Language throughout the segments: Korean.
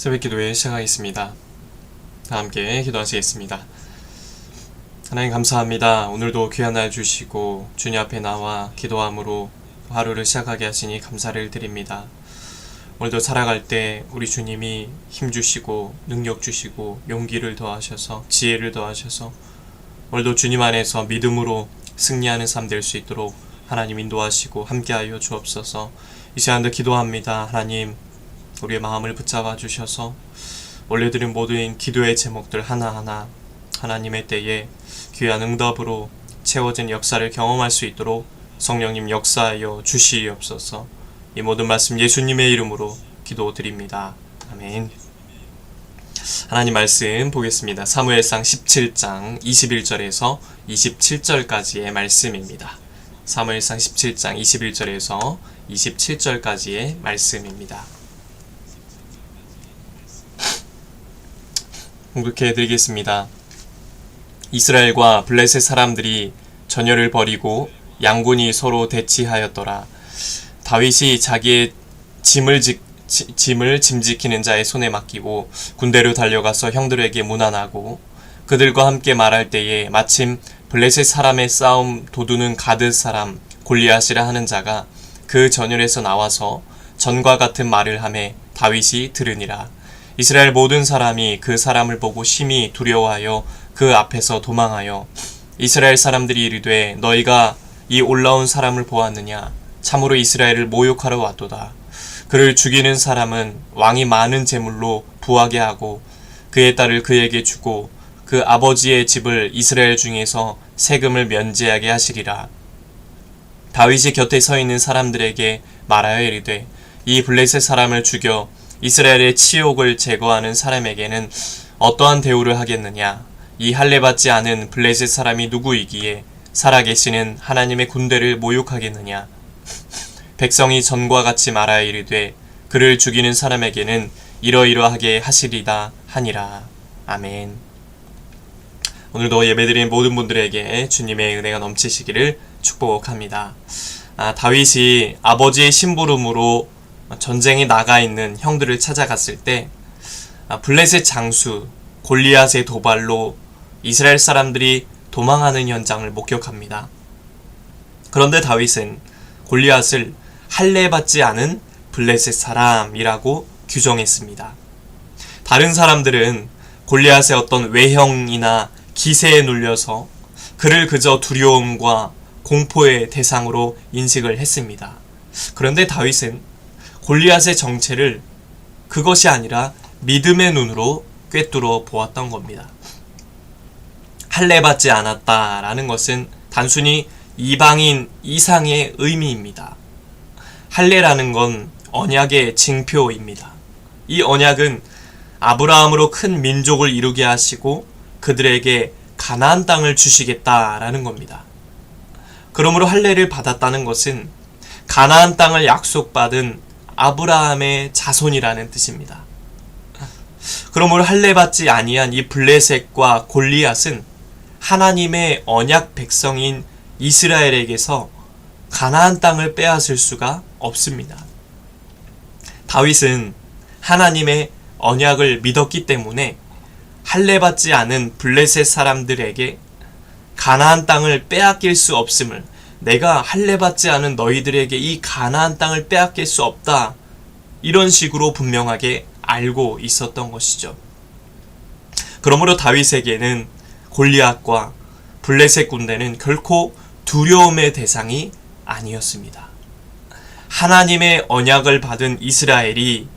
새벽기도회 시작하겠습니다. 다 함께 기도하시겠습니다. 하나님 감사합니다. 오늘도 귀한 날 주시고 주님 앞에 나와 기도함으로 하루를 시작하게 하시니 감사를 드립니다. 오늘도 살아갈 때 우리 주님이 힘 주시고 능력 주시고 용기를 더하셔서 지혜를 더하셔서 오늘도 주님 안에서 믿음으로 승리하는 삶 될 수 있도록 하나님 인도하시고 함께하여 주옵소서. 이 시간도 기도합니다. 하나님 우리의 마음을 붙잡아 주셔서 올려드린 모든 기도의 제목들 하나하나 하나님의 때에 귀한 응답으로 채워진 역사를 경험할 수 있도록 성령님 역사하여 주시옵소서. 이 모든 말씀 예수님의 이름으로 기도드립니다. 아멘. 하나님 말씀 보겠습니다. 사무엘상 17장 21절에서 27절까지의 말씀입니다. 사무엘상 17장 21절에서 27절까지의 말씀입니다. 공독해 드리겠습니다. 이스라엘과 블레셋 사람들이 전열을 벌이고 양군이 서로 대치하였더라. 다윗이 자기의 짐을 짐지키는 자의 손에 맡기고 군대로 달려가서 형들에게 문안하고 그들과 함께 말할 때에 마침 블레셋 사람의 싸움 도두는 가드 사람 골리앗이라 하는 자가 그 전열에서 나와서 전과 같은 말을 하매 다윗이 들으니라. 이스라엘 모든 사람이 그 사람을 보고 심히 두려워하여 그 앞에서 도망하여 이스라엘 사람들이 이르되 너희가 이 올라온 사람을 보았느냐? 참으로 이스라엘을 모욕하러 왔도다. 그를 죽이는 사람은 왕이 많은 재물로 부하게 하고 그의 딸을 그에게 주고 그 아버지의 집을 이스라엘 중에서 세금을 면제하게 하시리라. 다윗이 곁에 서 있는 사람들에게 말하여 이르되 이 블레셋 사람을 죽여 이스라엘의 치욕을 제거하는 사람에게는 어떠한 대우를 하겠느냐? 이 할례받지 않은 블레셋 사람이 누구이기에 살아계시는 하나님의 군대를 모욕하겠느냐? 백성이 전과 같이 말하여 이르되 그를 죽이는 사람에게는 이러이러하게 하시리다 하니라. 아멘. 오늘도 예배드린 모든 분들에게 주님의 은혜가 넘치시기를 축복합니다. 다윗이 아버지의 심부름으로 전쟁에 나가 있는 형들을 찾아갔을 때 블레셋 장수 골리앗의 도발로 이스라엘 사람들이 도망하는 현장을 목격합니다. 그런데 다윗은 골리앗을 할례받지 않은 블레셋 사람이라고 규정했습니다. 다른 사람들은 골리앗의 어떤 외형이나 기세에 눌려서 그를 그저 두려움과 공포의 대상으로 인식을 했습니다. 그런데 다윗은 골리앗의 정체를 그것이 아니라 믿음의 눈으로 꿰뚫어 보았던 겁니다. 할례받지 않았다라는 것은 단순히 이방인 이상의 의미입니다. 할례라는 건 언약의 징표입니다. 이 언약은 아브라함으로 큰 민족을 이루게 하시고 그들에게 가나안 땅을 주시겠다라는 겁니다. 그러므로 할례를 받았다는 것은 가나안 땅을 약속받은 아브라함의 자손이라는 뜻입니다. 그러므로 할례받지 아니한 이 블레셋과 골리앗은 하나님의 언약 백성인 이스라엘에게서 가나안 땅을 빼앗을 수가 없습니다. 다윗은 하나님의 언약을 믿었기 때문에 할례받지 않은 블레셋 사람들에게 가나안 땅을 빼앗길 수 없음을, 내가 할례받지 않은 너희들에게 이 가나안 땅을 빼앗길 수 없다, 이런 식으로 분명하게 알고 있었던 것이죠. 그러므로 다윗에게는 골리앗과 블레셋 군대는 결코 두려움의 대상이 아니었습니다. 하나님의 언약을 받은 이스라엘이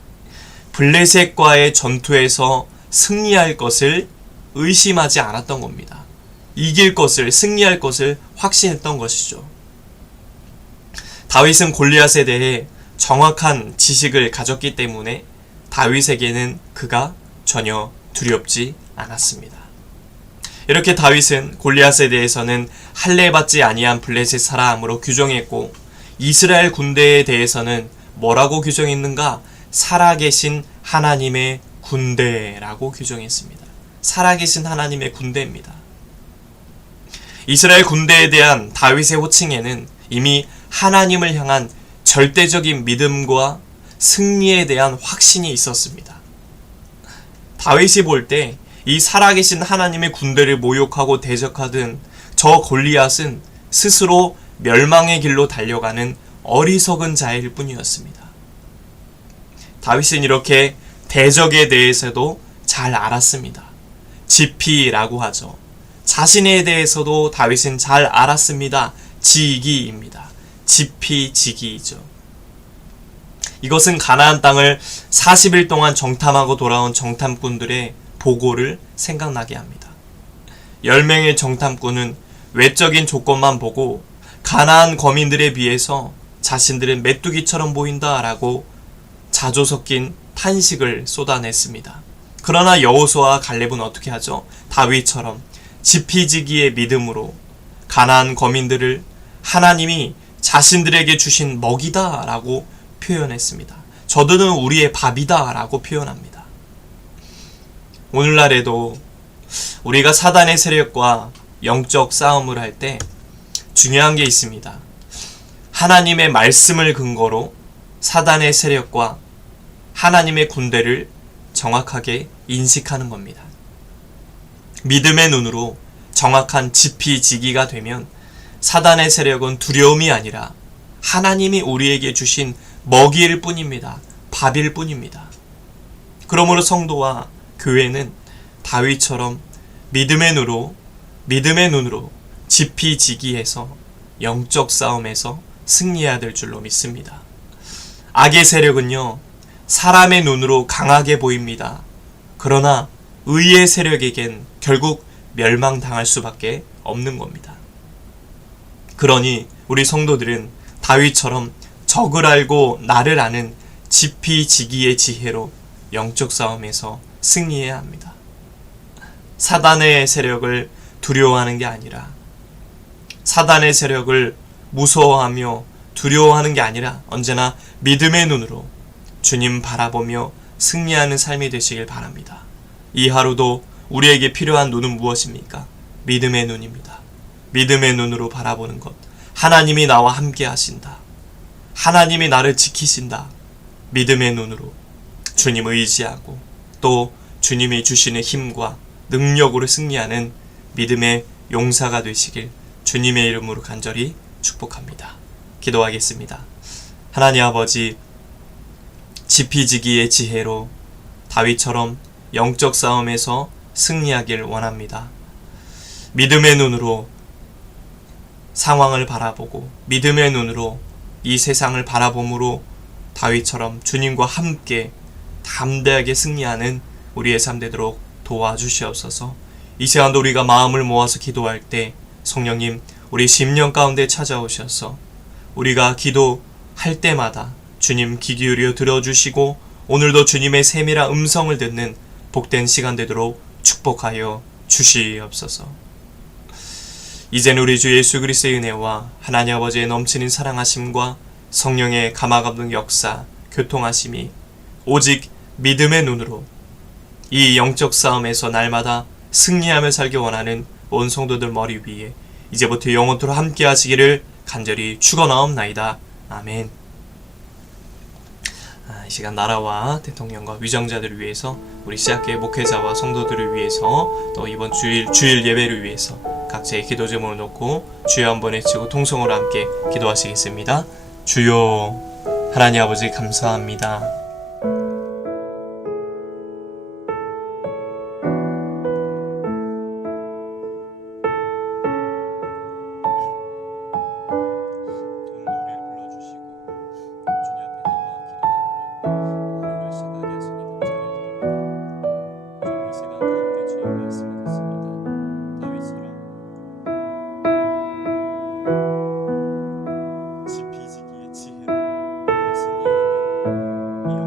블레셋과의 전투에서 승리할 것을 의심하지 않았던 겁니다. 이길 것을, 승리할 것을 확신했던 것이죠. 다윗은 골리앗에 대해 정확한 지식을 가졌기 때문에 다윗에게는 그가 전혀 두렵지 않았습니다. 이렇게 다윗은 골리앗에 대해서는 할례받지 아니한 블레셋 사람으로 규정했고 이스라엘 군대에 대해서는 뭐라고 규정했는가? 살아계신 하나님의 군대라고 규정했습니다. 살아계신 하나님의 군대입니다. 이스라엘 군대에 대한 다윗의 호칭에는 이미 하나님을 향한 절대적인 믿음과 승리에 대한 확신이 있었습니다. 다윗이 볼 때 이 살아계신 하나님의 군대를 모욕하고 대적하던 저 골리앗은 스스로 멸망의 길로 달려가는 어리석은 자일 뿐이었습니다. 다윗은 이렇게 대적에 대해서도 잘 알았습니다. 지피라고 하죠. 자신에 대해서도 다윗은 잘 알았습니다. 지기입니다. 지피지기이죠. 이것은 가나안 땅을 40일 동안 정탐하고 돌아온 정탐꾼들의 보고를 생각나게 합니다. 10명의 정탐꾼은 외적인 조건만 보고 가나안 거민들에 비해서 자신들은 메뚜기처럼 보인다라고 자조 섞인 탄식을 쏟아냈습니다. 그러나 여호수아와 갈렙은 어떻게 하죠? 다윗처럼 지피지기의 믿음으로 가나안 거민들을 하나님이 자신들에게 주신 먹이다라고 표현했습니다. 저들은 우리의 밥이다라고 표현합니다. 오늘날에도 우리가 사단의 세력과 영적 싸움을 할 때 중요한 게 있습니다. 하나님의 말씀을 근거로 사단의 세력과 하나님의 군대를 정확하게 인식하는 겁니다. 믿음의 눈으로 정확한 지피지기가 되면 사단의 세력은 두려움이 아니라 하나님이 우리에게 주신 먹이일 뿐입니다. 밥일 뿐입니다. 그러므로 성도와 교회는 다윗처럼 믿음의 눈으로 지피지기해서 영적 싸움에서 승리해야 될 줄로 믿습니다. 악의 세력은요, 사람의 눈으로 강하게 보입니다. 그러나 의의 세력에겐 결국 멸망당할 수밖에 없는 겁니다. 그러니 우리 성도들은 다윗처럼 적을 알고 나를 아는 지피지기의 지혜로 영적 싸움에서 승리해야 합니다. 사단의 세력을 두려워하는 게 아니라, 사단의 세력을 무서워하며 두려워하는 게 아니라 언제나 믿음의 눈으로 주님 바라보며 승리하는 삶이 되시길 바랍니다. 이 하루도 우리에게 필요한 눈은 무엇입니까? 믿음의 눈입니다. 믿음의 눈으로 바라보는 것. 하나님이 나와 함께 하신다. 하나님이 나를 지키신다. 믿음의 눈으로 주님 의지하고 또 주님이 주시는 힘과 능력으로 승리하는 믿음의 용사가 되시길 주님의 이름으로 간절히 축복합니다. 기도하겠습니다. 하나님 아버지, 지피지기의 지혜로 다윗처럼 영적 싸움에서 승리하길 원합니다. 믿음의 눈으로 상황을 바라보고 믿음의 눈으로 이 세상을 바라봄으로 다윗처럼 주님과 함께 담대하게 승리하는 우리의 삶 되도록 도와주시옵소서. 이 시간도 우리가 마음을 모아서 기도할 때 성령님 우리 심령 가운데 찾아오셔서 우리가 기도할 때마다 주님 귀 기울여 들어주시고 오늘도 주님의 세밀한 음성을 듣는 복된 시간 되도록 축복하여 주시옵소서. 이제는 우리 주 예수 그리스도의 은혜와 하나님 아버지의 넘치는 사랑하심과 성령의 감화감동 역사, 교통하심이 오직 믿음의 눈으로 이 영적 싸움에서 날마다 승리하며 살기 원하는 온 성도들 머리 위에 이제부터 영원토록 함께 하시기를 간절히 축원하옵나이다. 아멘. 이 시간 나라와 대통령과 위정자들을 위해서, 우리 시작교회 목회자와 성도들을 위해서, 또 이번 주일 예배를 위해서 각자의 기도 제목을 놓고 주여 한번 외치고 통성으로 함께 기도하시겠습니다. 주여, 하나님 아버지 감사합니다. 지피지기의 지혜로 승리하며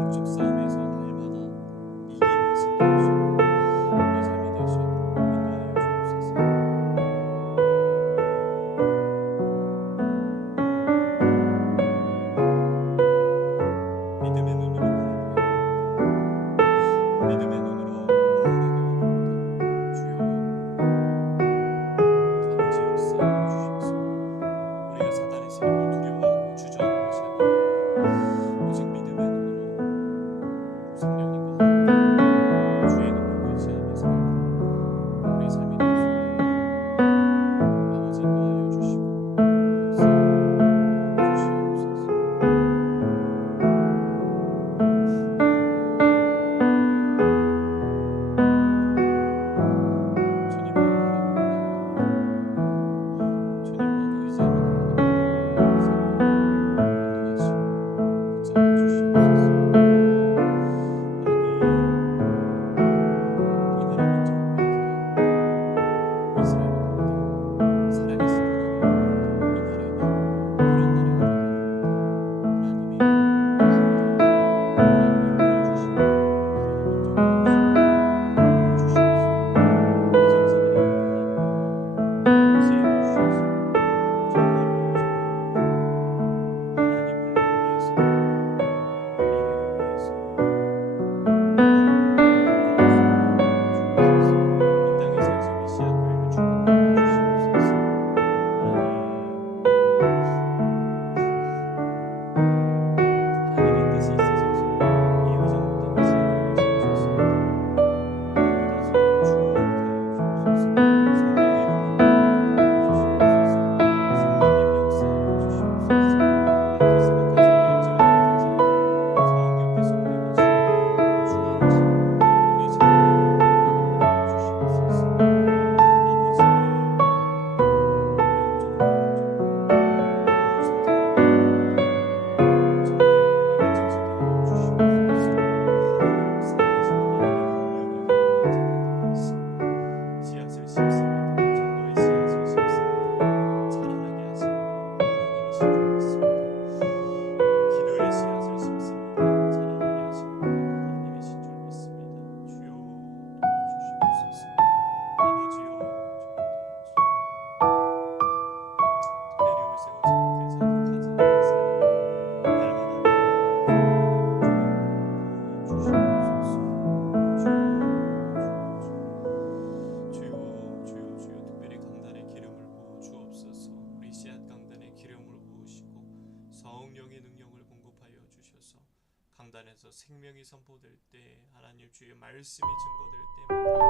안에서 생명이 선포될 때, 하나님 주의 말씀이 증거될 때마다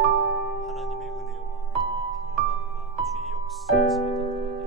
하나님의 은혜와 위로와 평강과 주의 역사하심이 나타나게